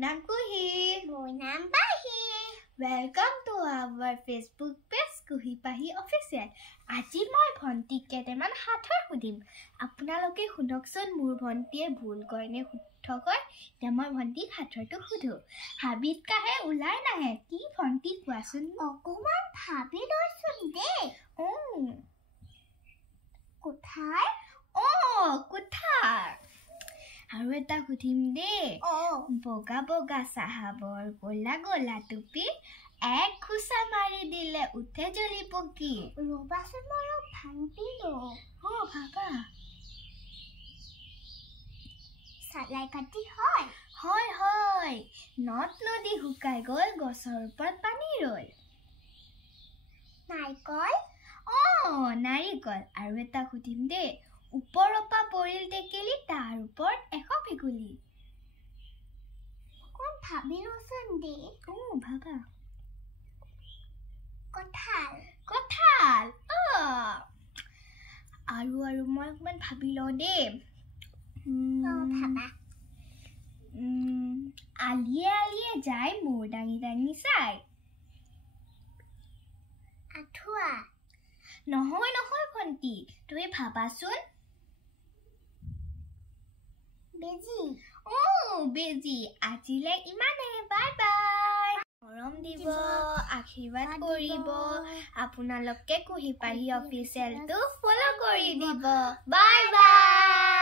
নাম কুহি। মোৰ নাম পাহি। Welcome to our Facebook page কুহি পাহি অফিচিয়েল। আজি মই ভণ্টিক কেইটামান সাঁথৰ সুধিম। আপোনালোকে শুনকচোন মোৰ ভণ্টিয়ে ভুল কয়নে শুদ্ধ কয়। এতিয়া মই ভণ্টিক সাঁথৰটো সুধো। হাবিত কাহে ওলাই নাহে কি ভণ্টি কোৱাচোন। অকমান ভাবি লৈচোন দেই। কোঠাৰ কোঠাৰ। আৰু এটা সুধিম দেই। বগা বগা চাহাবৰ গোলা গোলা টুপি এক খুচা মাৰি দিলে উঠে জ্বলি পকি। ৰবাচোন মই ভাবিলো। ভাবা। চালাই কাটি হয়। হয় নদ নদী শুকাই গ'ল গছৰ ওপৰত পানী ৰল। নাৰিকল নাৰিকল। আৰু এটা সুধিম দেই। ওপৰৰ পৰা পৰিল টেকেলি তাৰ ওপৰত এশ ভেকুলী। অকণ ভাবি লচোন দেই। ভাবা। কঁঠাল আৰু মই অকমান ভাবি লওঁ দেই। ভাবা। আলিয়ে আলিয়ে যায় মূৰ দাঙি দাঙি চাই। আঠুৱা। নহয় ভণ্টি তুমি ভাবাচোন। বেজি। বেজি। আজিলে ইমানে। Bye bye. মৰম দিব, আশীৰ্বাদ কৰিব। আপোনালোকে কুহি পাহি অফিচিয়েলটো ফলো কৰি দিব। Bye bye.